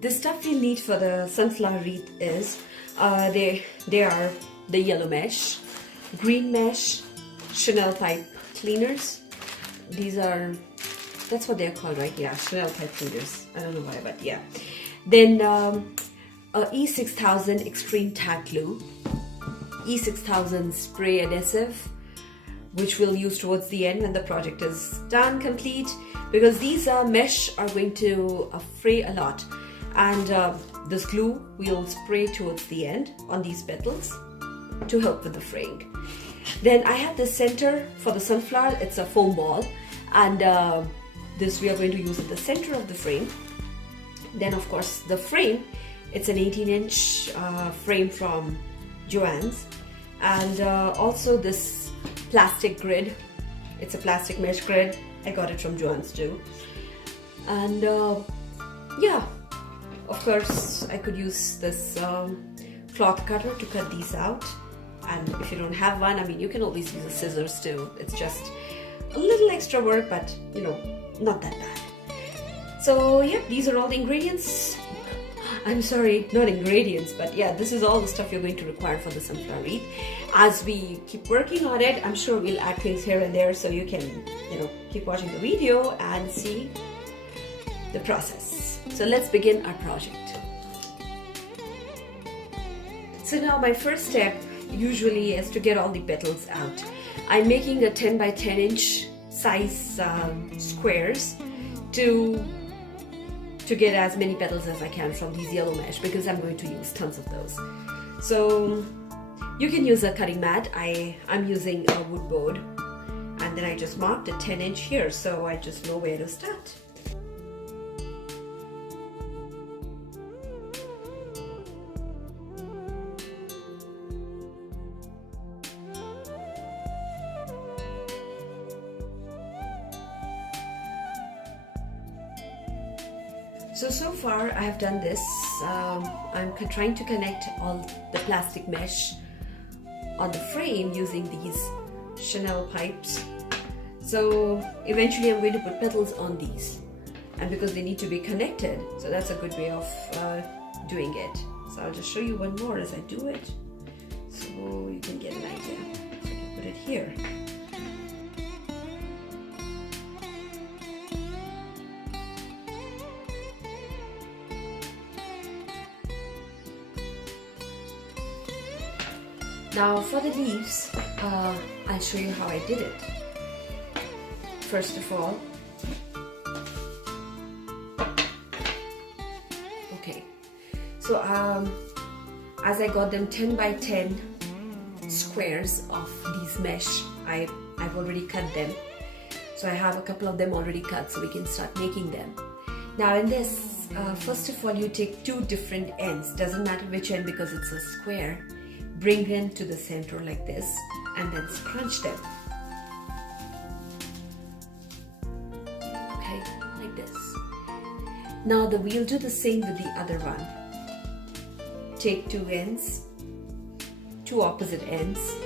The stuff we need for the sunflower wreath is they are the yellow mesh, green mesh, Chanel pipe cleaners. These are, that's what they're called, right? Yeah, Chanel pipe cleaners. I don't know why, but yeah. Then E6000 extreme tack glue, E6000 spray adhesive, which we'll use towards the end when the project is done, complete, because these mesh are going to fray a lot, and this glue we'll spray towards the end on these petals to help with the fraying. Then I have the center for the sunflower. It's a foam ball, and this we are going to use at the center of the frame. Then of course the frame, it's an 18-inch frame from Joann's, and also this plastic grid. It's a plastic mesh grid. I got it from Joann's too. And yeah, of course I could use this cloth cutter to cut these out. And if you don't have one, I mean, you can always use the scissors too. It's just a little extra work, but you know, not that bad. So yeah, these are all the ingredients. I'm sorry, not ingredients, but yeah, this is all the stuff you're going to require for the sunflower wreath. As we keep working on it, I'm sure we'll add things here and there, so you can, you know, keep watching the video and see the process. So let's begin our project. So now my first step usually is to get all the petals out. I'm making a 10 by 10 inch size squares to get as many petals as I can from these yellow mesh, because I'm going to use tons of those. So you can use a cutting mat. I'm using a wood board, and then I just marked a 10 inch here, so I just know where to start. So far I have done this. I'm trying to connect all the plastic mesh on the frame using these Chanel pipes. So eventually I'm going to put petals on these, and because they need to be connected, so that's a good way of doing it. So I'll just show you one more as I do it, so you can get an idea. So I can put it here. Now for the leaves, I'll show you how I did it. First of all, okay, so as I got them 10 by 10 squares of these mesh, I've already cut them. So I have a couple of them already cut, so we can start making them. Now in this, first of all, you take two different ends, doesn't matter which end because it's a square. Bring them to the center like this, and then scrunch them. Okay, like this. Now we'll do the same with the other one. Take two ends, two opposite ends,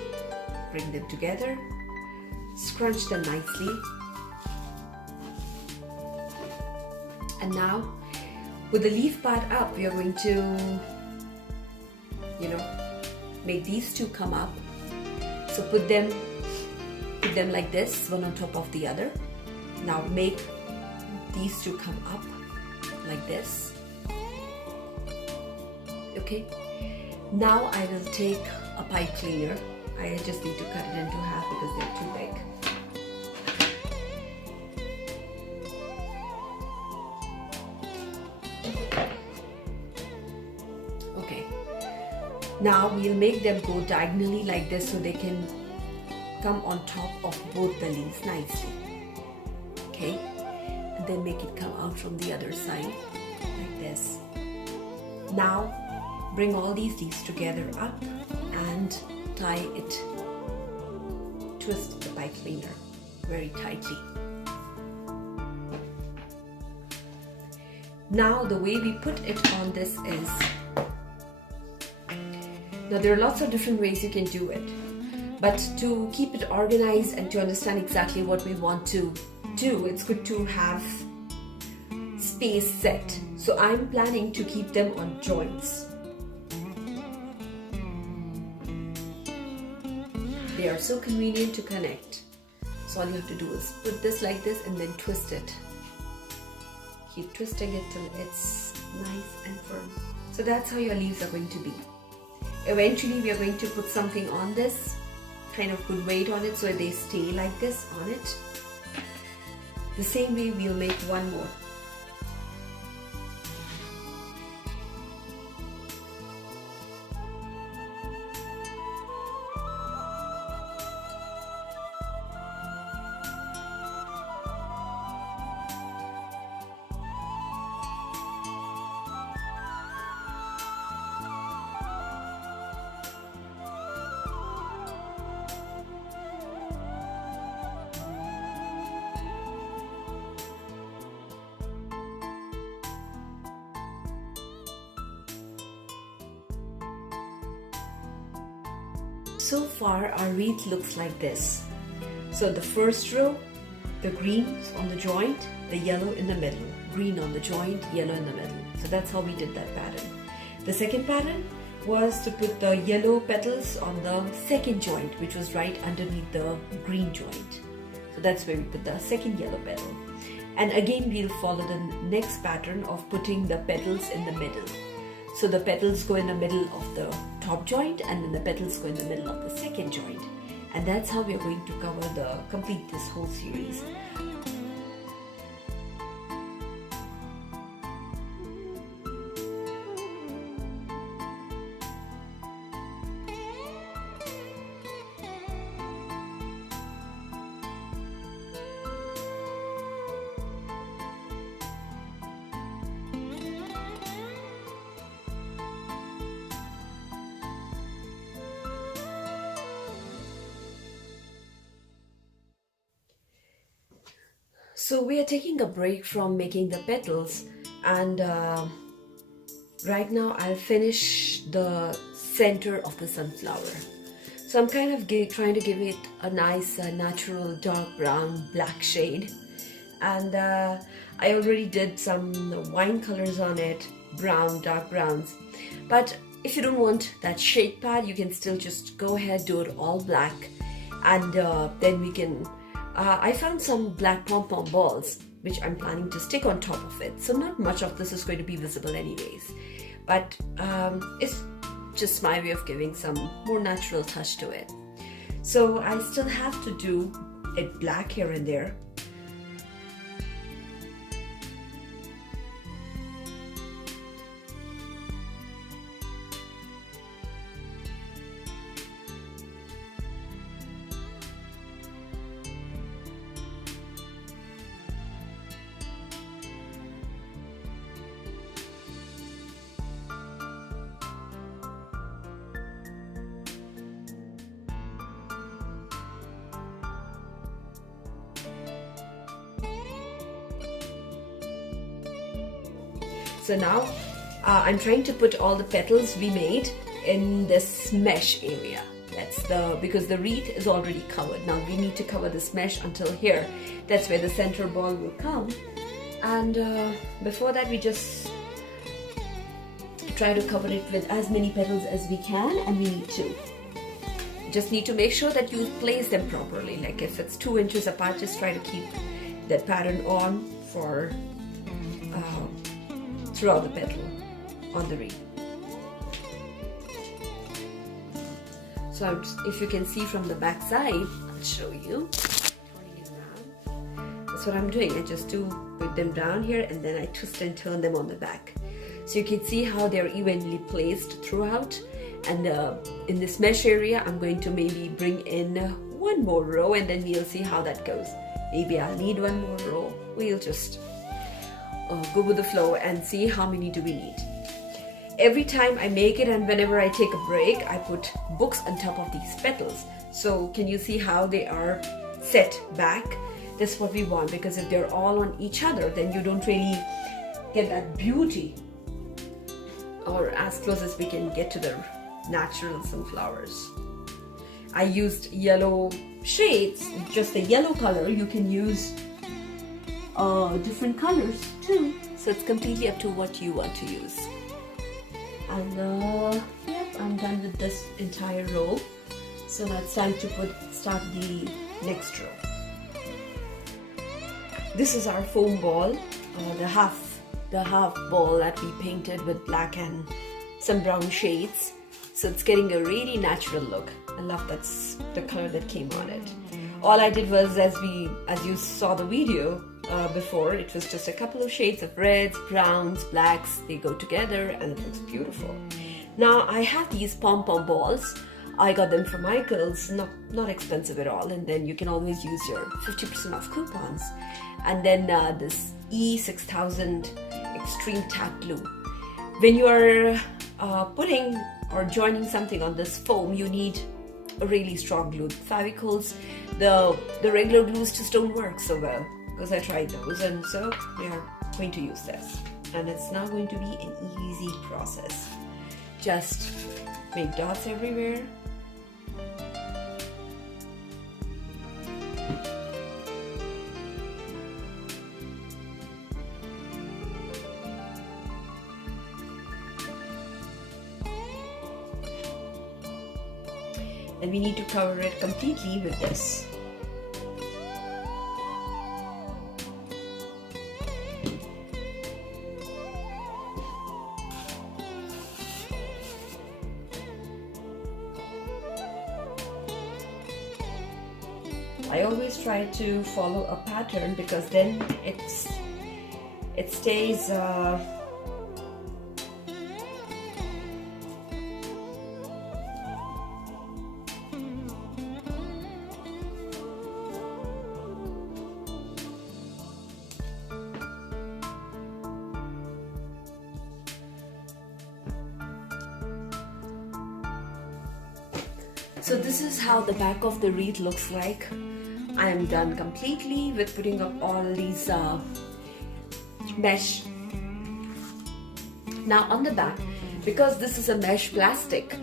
bring them together, scrunch them nicely. And now, with the leaf part up, we are going to, you know, make these two come up. So put them like this, one on top of the other. Now make these two come up like this. Okay. Now I will take a pipe cleaner. I just need to cut it into half because they're too big. Now we'll make them go diagonally like this so they can come on top of both the leaves nicely. Okay, and then make it come out from the other side like this. Now bring all these leaves together up and tie it. Twist the pipe cleaner very tightly. Now the way we put it on this is, now there are lots of different ways you can do it, but to keep it organized and to understand exactly what we want to do, it's good to have space set. So I'm planning to keep them on joints. They are so convenient to connect. So all you have to do is put this like this and then twist it. Keep twisting it till it's nice and firm. So that's how your leaves are going to be. Eventually we are going to put something on this, kind of put weight on it so they stay like this on it. The same way we'll make one more. So far our wreath looks like this. So the first row, the greens on the joint, the yellow in the middle, green on the joint, yellow in the middle. So that's how we did that pattern. The second pattern was to put the yellow petals on the second joint, which was right underneath the green joint. So that's where we put the second yellow petal. And again we'll follow the next pattern of putting the petals in the middle. So the petals go in the middle of the top joint and then the petals go in the middle of the second joint. And that's how we're going to complete this whole series. So we are taking a break from making the petals, and right now I'll finish the center of the sunflower. So I'm kind of trying to give it a nice natural dark brown black shade, and I already did some wine colors on it, brown, dark browns. But if you don't want that shade pad, you can still just go ahead, do it all black, and then we can I found some black pom-pom balls which I'm planning to stick on top of it. So not much of this is going to be visible anyways, but it's just my way of giving some more natural touch to it. So I still have to do it black here and there. So now I'm trying to put all the petals we made in this mesh area. Because the wreath is already covered. Now we need to cover this mesh until here. That's where the center ball will come. And before that we just try to cover it with as many petals as we can, and we need to. Just need to make sure that you place them properly. Like if it's 2 inches apart, just try to keep that pattern on for throughout the petal on the wreath. So if you can see from the back side, I'll show you. Turning it around. That's what I'm doing. I just do put them down here and then I twist and turn them on the back. So you can see how they're evenly placed throughout. And in this mesh area, I'm going to maybe bring in one more row and then we'll see how that goes. Maybe I'll need one more row. We'll just go with the flow and see how many do we need. Every time I make it and whenever I take a break, I put books on top of these petals. So can you see how they are set back? That's what we want, because if they're all on each other, then you don't really get that beauty, or as close as we can get to the natural sunflowers. I used yellow shades, just the yellow color. You can use different colors too. So it's completely up to what you want to use. And yep, I'm done with this entire row. So now it's time to start the next row. This is our foam ball, the half ball that we painted with black and some brown shades. So it's getting a really natural look. I love that's the color that came on it. All I did was, as you saw the video before, it was just a couple of shades of reds, browns, blacks. They go together and it looks beautiful. Now I have these pom-pom balls. I got them from Michael's, not expensive at all, and then you can always use your 50% off coupons. And then this E6000 Extreme Tack Glue. When you are putting or joining something on this foam, you need a really strong glue. Favicols, the regular glues just don't work so well, because I tried those, and so we are going to use this. And it's now going to be an easy process. Just make dots everywhere. And we need to cover it completely with this. I always try to follow a pattern because then it stays So this is how the back of the wreath looks like. I am done completely with putting up all these mesh. Now on the back, because this is a mesh plastic,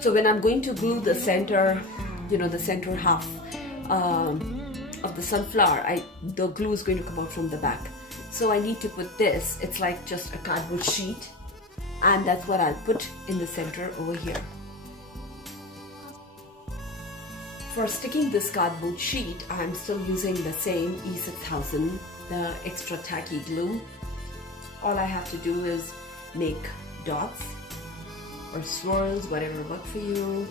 so when I'm going to glue the center, the center half of the sunflower, the glue is going to come out from the back. So I need to put this, it's like just a cardboard sheet, and that's what I'll put in the center over here. For sticking this cardboard sheet, I'm still using the same E6000, the extra tacky glue. All I have to do is make dots or swirls, whatever works for you.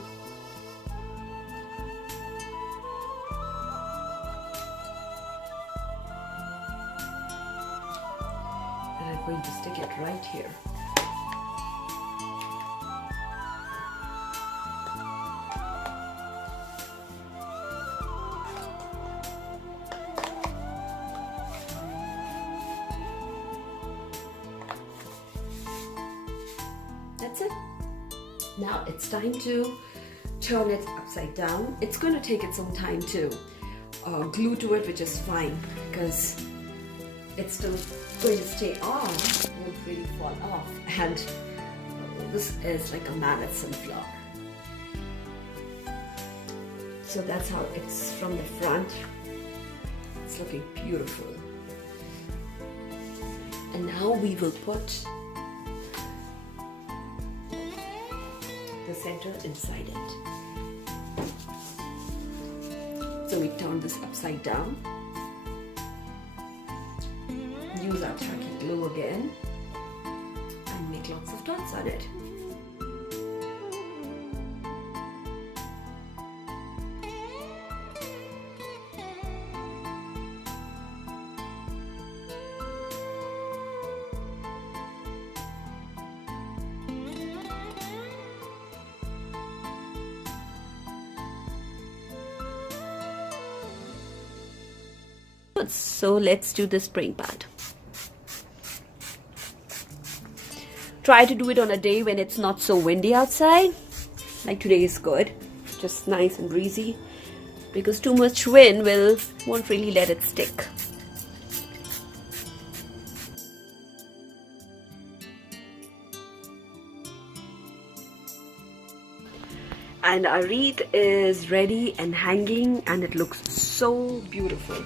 And I'm going to stick it right here. That's it. Now it's time to turn it upside down. It's going to take its own time to glue to it, which is fine because it's still going to stay on, won't really fall off. And this is like a mammoth sunflower. So that's how it's from the front. It's looking beautiful. And now we will put the center inside it. So we turn this upside down, use our tacky glue again, and make lots of dots on it. So let's do the spraying part. Try to do it on a day when it's not so windy outside. Like today is good, just nice and breezy, because too much wind won't really let it stick. And our wreath is ready and hanging, and it looks so beautiful.